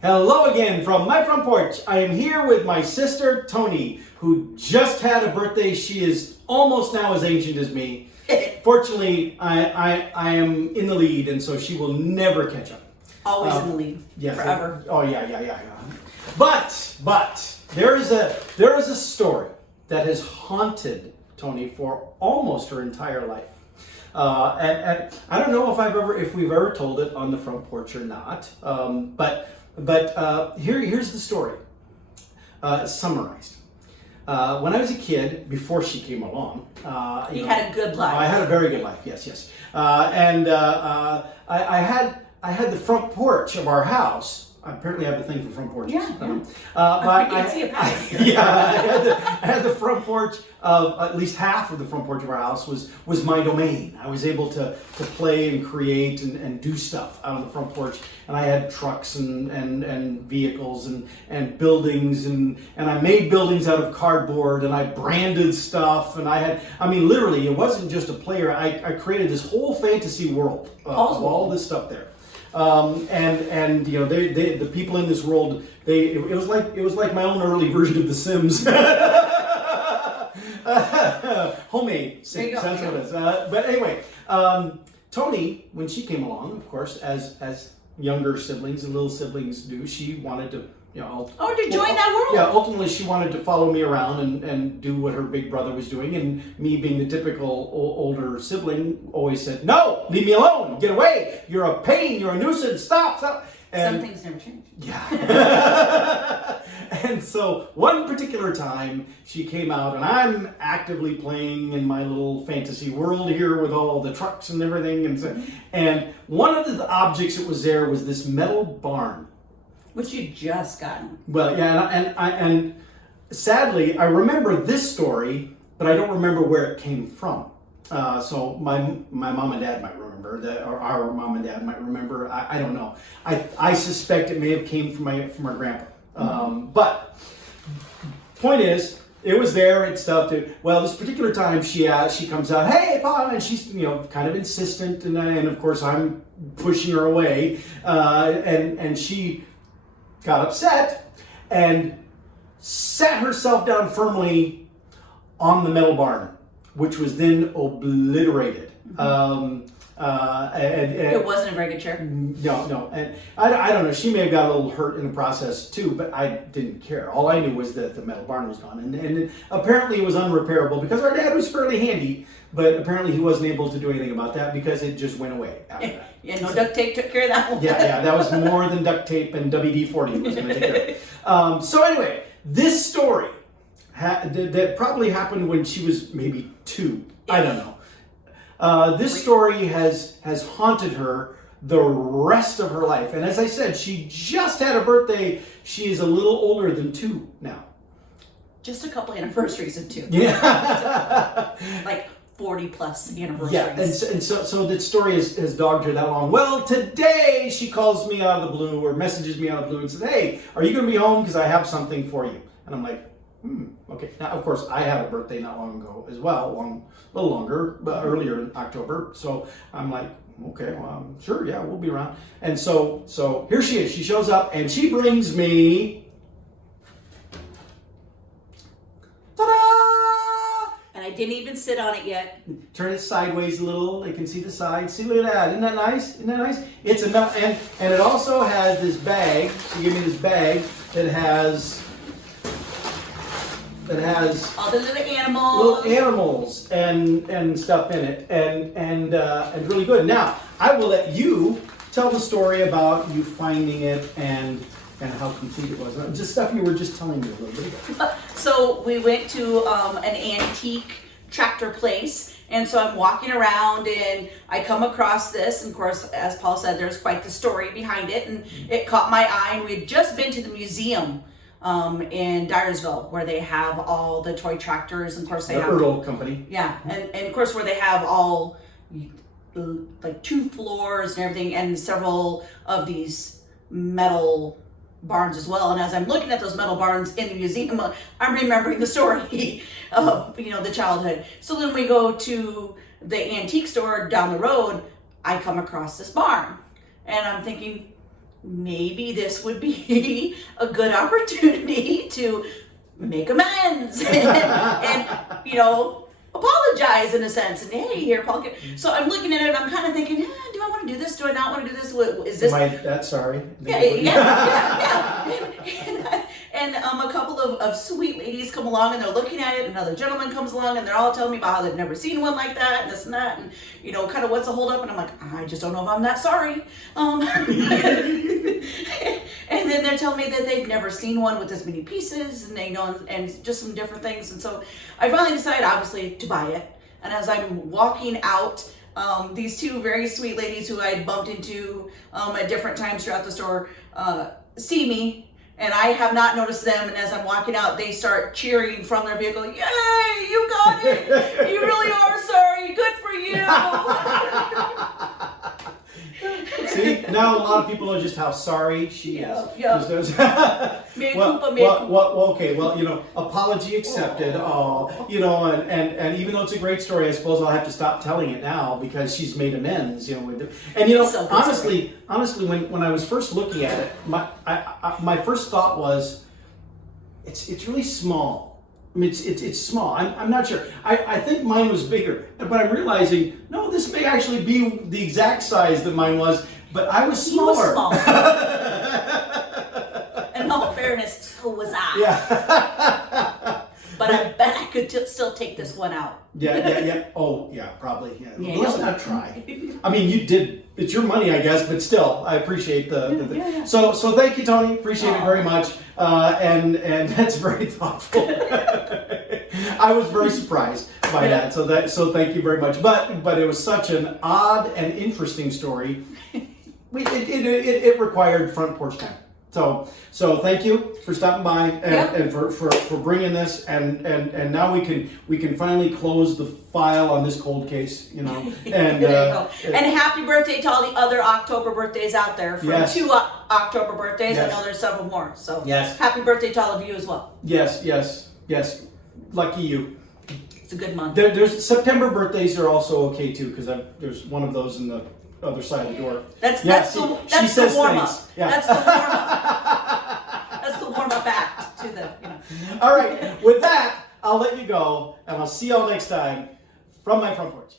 Hello again from my front porch. I am here with my sister Toni, who just had a birthday. She is almost now as ancient as me. Fortunately, I am in the lead, and so she will never catch up. Always in the lead. Yes. Forever. Yeah. But there is a story that has haunted Toni for almost her entire life. And I don't know if we've ever told it on the front porch or not. But here's the story, summarized. When I was a kid, before she came along, You had a good life. I had a very good life. Yes. I had the front porch of our house. I apparently have a thing for front porches. Yeah. But I can see a pattern. I had the front porch of at least half of the front porch of our house was my domain. I was able to play and create and do stuff out on the front porch. And I had trucks and vehicles and buildings and I made buildings out of cardboard and I branded stuff and literally it wasn't just a player. I created this whole fantasy world of all this stuff there. And you know the people in this world it was like my own early version of The Sims. Homemade Sims, that's what it is. But anyway, Toni, when she came along, of course, as younger siblings and little siblings do, she wanted to to join that world. Yeah, ultimately she wanted to follow me around and do what her big brother was doing, and me being the typical older sibling always said, "No, leave me alone, get away, you're a pain, you're a nuisance, stop." And some things never change. Yeah. And so one particular time she came out and I'm actively playing in my little fantasy world here with all the trucks and everything, and one of the objects that was there was this metal barn. Which you just gotten. Well, yeah, and sadly, I remember this story, but I don't remember where it came from. So my mom and dad might remember that, or our mom and dad might remember. I don't know. I suspect it may have came from our grandpa. But point is, it was there and stuff. Well, this particular time, she comes out, "Hey, Pa," and she's kind of insistent, and of course I'm pushing her away, and she got upset and sat herself down firmly on the metal barn, which was then obliterated. It wasn't a very good chair. No, and I don't know. She may have got a little hurt in the process too, but I didn't care. All I knew was that the metal barn was gone, and apparently it was unrepairable because our dad was fairly handy, but apparently he wasn't able to do anything about that because it just went away after that. Yeah, no duct tape took care of that one. Yeah, that was more than duct tape and WD-40 was going to take care of. So anyway, this story that probably happened when she was maybe 2. I don't know. This story has haunted her the rest of her life. And as I said, she just had a birthday. She is a little older than 2 now. Just a couple anniversaries of 2. Yeah. Like 40 plus anniversaries. Yeah, and so that story has dogged her that long. Well, today she calls me out of the blue or messages me out of the blue and says, "Hey, are you going to be home? Because I have something for you." And I'm like, okay. Now, of course, I had a birthday not long ago as well, a little longer, but earlier in October. So I'm like, okay, well, sure, yeah, we'll be around. And so here she is. She shows up and she brings me, ta-da! And I didn't even sit on it yet. Turn it sideways a little. They can see the side. See, look at that. Isn't that nice? Isn't that nice? It's a metal, and it also has this bag. She gave me this bag that has All the little animals and stuff in it, and really good. Now I will let you tell the story about you finding it and how complete it was. Just stuff you were just telling me a little bit ago. So we went to an antique tractor place, and so I'm walking around and I come across this, and of course, as Paul said, there's quite the story behind it, and it caught my eye. And we had just been to the museum in Dyersville, where they have all the toy tractors, and of course they have the Earl Company. Yeah, and of course where they have all like 2 floors and everything, and several of these metal barns as well. And as I'm looking at those metal barns in the museum, I'm remembering the story of the childhood. So then we go to the antique store down the road. I come across this barn, and I'm thinking, maybe this would be a good opportunity to make amends and apologize in a sense. And hey, here, Paul. So I'm looking at it and I'm kind of thinking, do I want to do this? Do I not want to do this? Is this? Sorry. Yeah. And a couple of sweet ladies come along and they're looking at it. Another gentleman comes along and they're all telling me about how they've never seen one like that and this and that, and kind of what's the hold up. And I'm like, I just don't know if I'm that sorry. And then they're telling me that they've never seen one with this many pieces, and they and just some different things. And so I finally decided, obviously, to buy it. And as I'm walking out, these two very sweet ladies who I had bumped into at different times throughout the store see me, and I have not noticed them. And as I'm walking out, they start cheering from their vehicle. Yay, you got it! You really are sorry. Good for you. See, now a lot of people know just how sorry she is. Yeah. Okay. Well, apology accepted. And even though it's a great story, I suppose I'll have to stop telling it now because she's made amends. Honestly, when I was first looking at it, my first thought was, it's really small. I mean, it's small. I'm not sure. I think mine was bigger, but I'm realizing, no, this may actually be the exact size that mine was, but I was smaller. He was smaller. In all fairness, so was I. Yeah. But I bet I could still take this one out. Yeah. Oh, yeah, probably. Yeah. Yeah, Let's not try. I mean, you did. It's your money, I guess, but still, I appreciate the. So thank you, Toni. Appreciate it very much, and that's very thoughtful. I was very surprised by that. So thank you very much. But it was such an odd and interesting story. It required front porch time. So thank you for stopping by and for bringing this, and now we can finally close the file on this cold case, And there you go. And happy birthday to all the other October birthdays out there. From 2 October birthdays, yes. I know there's several more. So yes. Happy birthday to all of you as well. Yes. Lucky you. It's a good month. There's September birthdays are also okay too, because there's one of those in the other side of the door. That's the warm up. Yeah. That's the warm up. That's the warm up act to the. All right. With that, I'll let you go, and I'll see y'all next time from my front porch.